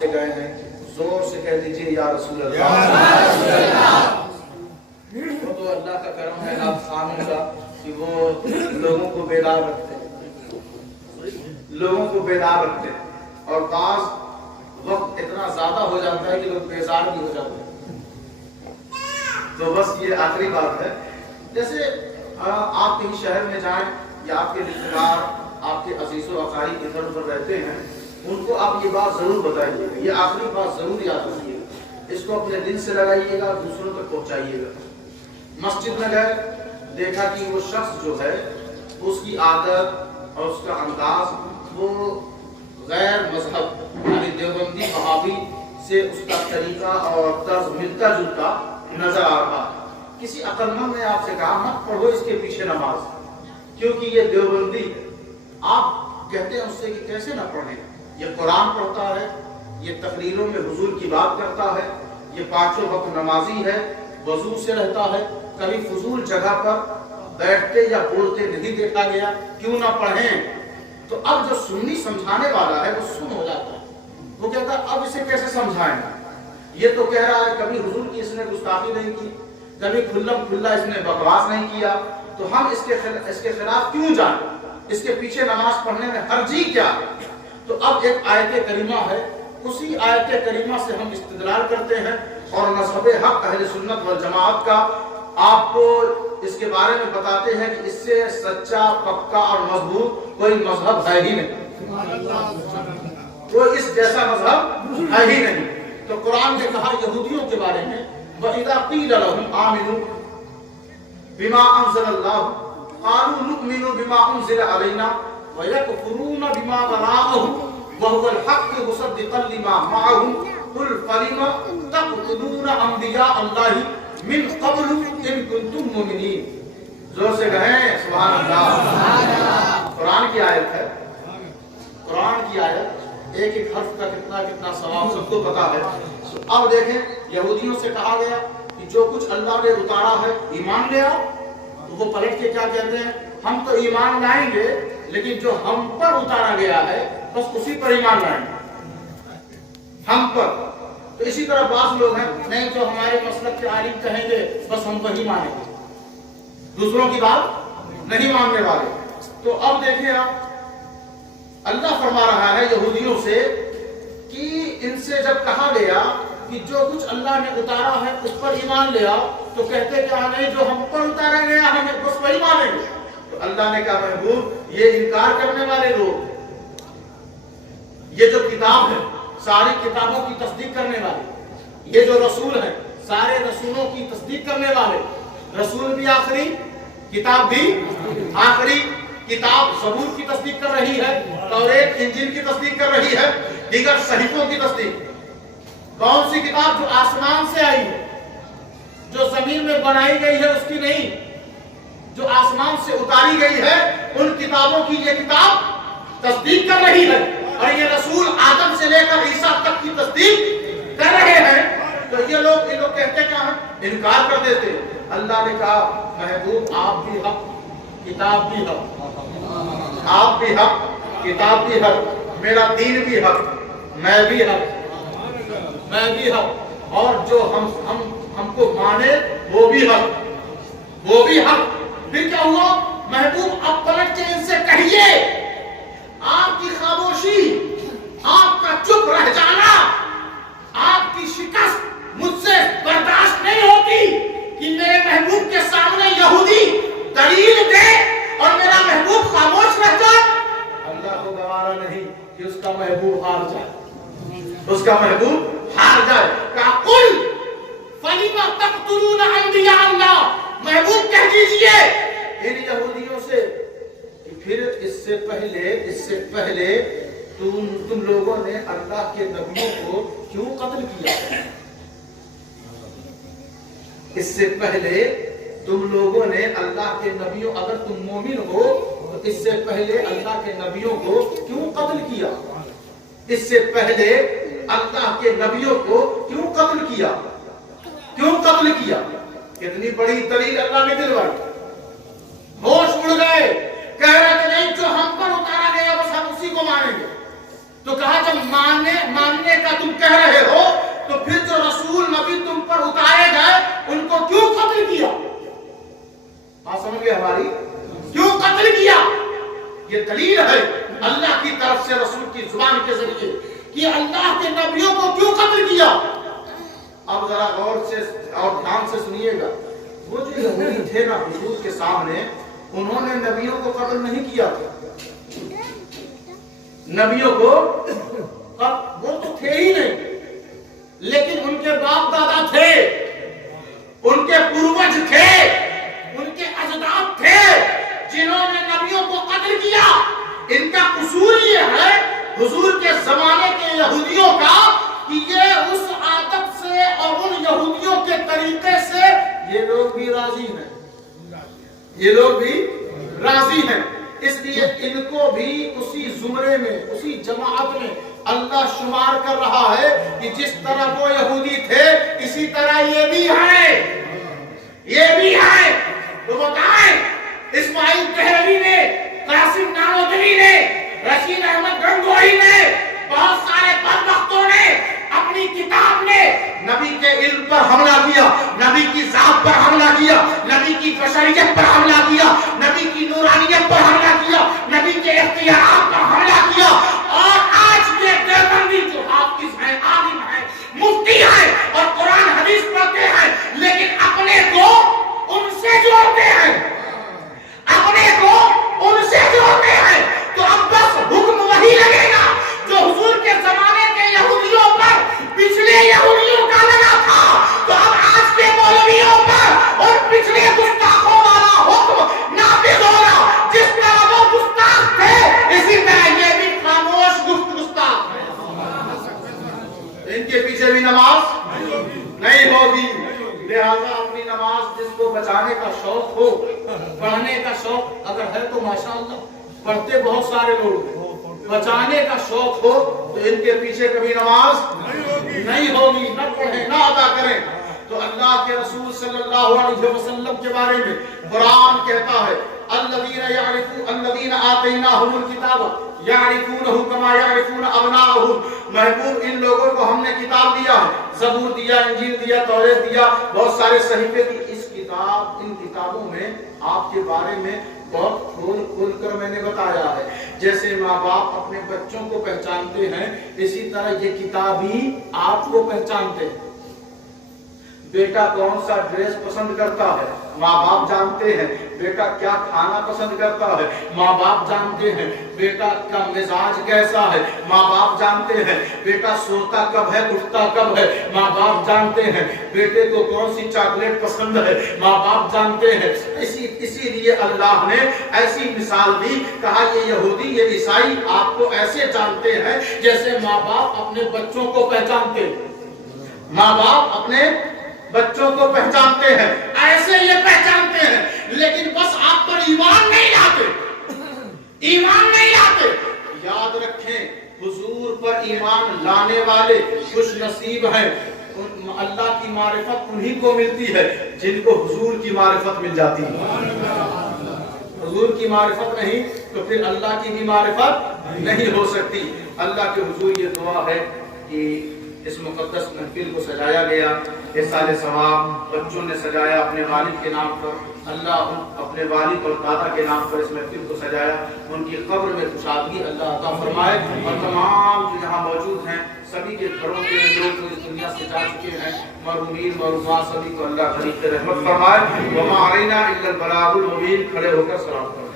गए हैं, जोर से कह दीजिए या रसूल अल्लाह। वो तो अल्लाह का करम है आप खामिल का कि वो लोगों को बेदार रखते हैं, लोगों को बेदार रखते हैं। और बाज वक्त इतना ज्यादा हो जाता है कि लोग बेजार भी हो जाते हैं। तो बस ये आखिरी बात है, जैसे आप कहीं शहर में जाएं या आपके रिश्तेदार आपके अजीज़ो अकारीब इधर उधर रहते हैं, उनको आप ये बात जरूर बताइएगा, ये आखिरी बात जरूर याद रखिएगा, इसको अपने दिल से लगाइएगा, दूसरों तक पहुंचाइएगा। मस्जिद में गए, देखा कि वो शख्स जो है उसकी आदत और उसका अंदाज वो गैर मजहब यानी देवबंदी वहाबी से उसका तरीका और तर्ज मिलता जुलता नजर आ रहा है। किसी अकलमंद ने आपसे कहा मत पढ़ो इसके पीछे नमाज, क्योंकि ये देवबंदी है। आप कहते हैं उससे कि कैसे ना पढ़ें, ये कुरान पढ़ता है, ये तकरीरों में हुजूर की बात करता है, ये पांचों वक्त नमाजी है, वजू से रहता है, कभी फजूल जगह पर बैठते या बोलते नहीं देखा गया, क्यों ना पढ़ें। तो अब जो सुन्नी समझाने वाला है वो सुन हो जाता है, वो कहता है अब इसे कैसे समझाएं, ये तो कह रहा है कभी हुजूर की इसने गुस्ताखी नहीं की, कभी खुल्लम खुल्ला इसने बकवास नहीं किया, तो हम इसके खिलाफ क्यों जाएं, इसके पीछे नमाज पढ़ने में हर्जी क्या है। तो अब एक आयत करीमा है, उसी आयत करीमा से हम इस्तिदलाल करते हैं और मज़हब हक अहले सुन्नत वल जमाअत का आपको इसके बारे में बताते हैं कि इससे सच्चा पक्का और मजबूत कोई मजहब है ही नहीं, कोई इस जैसा मजहब है ही नहीं। तो कुरान ने कहा यहूदियों के बारे में वइज़ा क़ील लहुम आमिनू बिमा अंज़लल्लाह क़ालू नु'मिनु बिमा उन्ज़िला अलैना वयकफुरून बिमा वराअहु वहुवल हक़्क़ु मुसद्दिक़न लिमा मअहुम कुल फलिमा तक़तुलून अंबिया अल्लाहि मिन क़ब्लु इन कुंतुम मुमिनीन। जोर से कहें सुभान अल्लाह। कुरान की आयत है, कुरान की आयत, एक एक हर्फ का कितना कितना सवाब सबको पता है। तो अब देखें यहूदियों से कहा गया कि जो कुछ अल्लाह ने उतारा है ईमान ले आओ, तो वो पलट के क्या कहते हैं, हम तो ईमान लाएंगे लेकिन जो हम पर उतारा गया है बस उसी पर ईमान लाएंगे, हम पर। तो इसी तरह बास लोग हैं नहीं जो हमारे मसलक के आलिम कहेंगे बस हम वही मानेंगे, दूसरों की बात नहीं मानने वाले। तो अब देखिए आप अल्लाह फरमा रहा है यहूदियों से कि इनसे जब कहा गया कि जो कुछ अल्लाह ने उतारा है उस पर ईमान ले आओ, तो कहते क्या नहीं जो हम पर उतारा गया हमें बस वही मानेंगे। तो अल्लाह ने कहा महबूब ये इनकार करने वाले लोग, ये जो किताब है सारी किताबों की तस्दीक करने वाले, ये जो रसूल है सारे रसूलों की तस्दीक करने वाले, रसूल भी आखिरी किताब भी आखिरी, किताब ज़बूर की तस्दीक कर रही है, तौरात इंजील की तस्दीक कर रही है, दीगर सहीफों की तस्दीक। कौन सी किताब जो आसमान से आई है, जो जमीन में बनाई गई है उसकी नहीं, जो आसमान से उतारी गई है उन किताबों की ये किताब तस्दीक कर रही है। और ये रसूल आदम से लेकर ईसा तक की तस्दीक कर रहे हैं। तो ये लोग कहते क्या है, इनकार कर देते। अल्लाह ने कहा महबूब आप भी हक किताब भी हक, आप भी हक किताब भी हक, मेरा दीन भी हक, मैं भी हक, मैं भी हक, और जो हमको माने वो भी हक, वो भी हक। फिर क्या हुआ महबूब अब पलट के इनसे कहिए आपकी खामोशी, आपका चुप रह जाना, आपकी शिकस्त मुझसे बर्दाश्त नहीं होती कि मेरे महबूब के सामने यहूदी दलील दे और मेरा महबूब खामोश रह जाए। अल्लाह को गवारा नहीं कि उसका महबूब हार जाए, उसका महबूब हार जाए। काकुल फलिमा तक़तुलून अंबिया अल्लाह, महबूब कह दीजिए इन यहूदियों से कि फिर इससे पहले तुम लोगों ने अल्लाह के नबियों को क्यों कत्ल किया? इससे पहले तुम लोगों ने अल्लाह के नबियों, अगर तुम मोमिन हो तो इससे पहले अल्लाह के नबियों को क्यों कत्ल किया? इससे पहले अल्लाह के नबियों को क्यों कत्ल किया? क्यों कत्ल किया? कितनी बड़ी दलील अल्लाह ने दिलवाई। होश उड़ गए, कह रहे थे नहीं जो हम पर उतारा गया बस हम उसी को मानेंगे, تو کہا جب ماننے کا تم کہہ رہے ہو تو پھر جو رسول نبی تم پر اتارے گئے ان کو کیوں قتل کیا؟ بات سمجھ گئے ہماری؟ کیوں قتل کیا؟ یہ دلیل ہے اللہ کی طرف سے رسول کی زبان کے ذریعے کہ اللہ کے نبیوں کو کیوں قتل کیا۔ اب ذرا غور سے اور دھیان سے سنیے گا، وہ جو یہودی تھے نا حضور کے سامنے، انہوں نے نبیوں کو قتل نہیں کیا تھا۔ نبیوں کو وہ تو تھے ہی نہیں، لیکن ان کے باپ دادا تھے، ان کے پروج تھے، ان کے اجداد تھے جنہوں نے نبیوں کو قتل کیا۔ ان کا قصور یہ ہے حضور کے زمانے کے یہودیوں کا کہ یہ اس عادت سے اور ان یہودیوں کے طریقے سے یہ لوگ بھی راضی ہیں، یہ لوگ بھی راضی ہیں، اس لیے ان کو بھی اسی زمرے میں، اسی جماعت میں اللہ شمار کر رہا ہے کہ جس طرح وہ یہودی تھے اسی طرح یہ بھی ہیں، یہ بھی ہیں۔ تو بتائیں اسماعیل دہلوی نے، قاسم نانوتوی نے، رشید احمد گنگوہی نے، بہت سارے بدبختوں نے اپنی کتاب میں نبی کے علم پر حملہ کیا، نبی کی ذات پر حملہ کیا، نبی کی بشریت پر حملہ کیا، نبی کی نورانیت پر حملہ کیا، نبی کے اختیارات پر حملہ کیا، اور آج کے دیوبندی جو حافظ ہیں، عالم ہیں، مفتی ہیں اور قرآن حدیث پڑھتے ہیں، لیکن اپنے کو ان سے جوڑتے ہیں، اپنے کو ان سے جوڑتے ہیں، تو اب بس حکم وہی لگے گا جو حضور کے زمانے کے یہودیوں پر پچھلے یہودیوں کا لگا تھا، تو اب آج کے مولویوں پر اور پچھلے گستاخوں والا حکم نافذ ہوگا۔ جس طرح وہ گستاخ تھے اسی طرح یہ بھی خاموش گستاخ ہیں، ان کے پیچھے بھی نماز نہیں ہوگی۔ لہذا اپنی نماز جس کو بچانے کا شوق ہو، پڑھنے کا شوق اگر ہے تو ماشاءاللہ پڑھتے بہت سارے لوگ، بچانے کا شوق ہو تو ان کے پیچھے کبھی نماز نہیں ہوگی، نہ پڑھیں نہ ادا کریں۔ تو اللہ کے رسول صلی اللہ علیہ وسلم کے بارے میں قرآن کہتا ہے الذین آتیناہم الکتاب یعرفونہ کما یعرفون ابناءہم، محبوب ان لوگوں کو ہم نے کتاب دیا ہے، زبور دیا، انجیل دیا، توریت دیا، بہت سارے صحیفے دی۔ ان کتابوں میں آپ کے بارے میں بہت کھول کر میں نے بتایا ہے، جیسے ماں باپ اپنے بچوں کو پہچانتے ہیں اسی طرح یہ کتاب بھی آپ کو پہچانتے ہیں۔ بیٹا کون سا ڈریس پسند کرتا ہے ماں باپ جانتے ہیں، بیٹا کیا کھانا پسند کرتا ہے ماں باپ جانتے ہیں، بیٹا کا مزاج کیسا ہے ماں باپ جانتے ہیں، بیٹا سوتا کب ہے اٹھتا کب ہے ماں باپ جانتے ہیں، بیٹے کو کون سی چاکلیٹ پسند ہے ماں باپ جانتے ہیں۔ اسی لیے اللہ نے ایسی مثال دی، کہا یہ یہودی یہ عیسائی آپ کو ایسے جانتے ہیں جیسے ماں باپ اپنے بچوں کو پہچانتے ہیں، ماں باپ اپنے بچوں کو پہچانتے ہیں، ایسے یہ پہچانتے ہیں، لیکن بس آپ پر ایمان نہیں لاتے، ایمان نہیں لاتے۔ یاد رکھیں حضور پر ایمان لانے والے خوش نصیب ہیں، اللہ کی معرفت انہی کو ملتی ہے جن کو حضور کی معرفت مل جاتی ہے۔ حضور کی معرفت نہیں تو پھر اللہ کی بھی معرفت نہیں ہو سکتی۔ اللہ کے حضور یہ دعا ہے کہ اس مقدس محفل کو سجایا گیا، احسان ثواب بچوں نے سجایا اپنے والد کے نام پر، اللہ اپنے والد اور دادا کے نام پر اس محفل کو سجایا، ان کی قبر میں خوشحالی اللہ عطا فرمائے، اور تمام جو یہاں موجود ہیں سبھی کے گھروں کے لوگ جو اس دنیا سے جا چکے ہیں مرحومین مرحومات سبھی کو اللہ غریب رحمت فرمائے۔ وما علینا الا البلاغ المبین، کھڑے ہو کر سلام کریں۔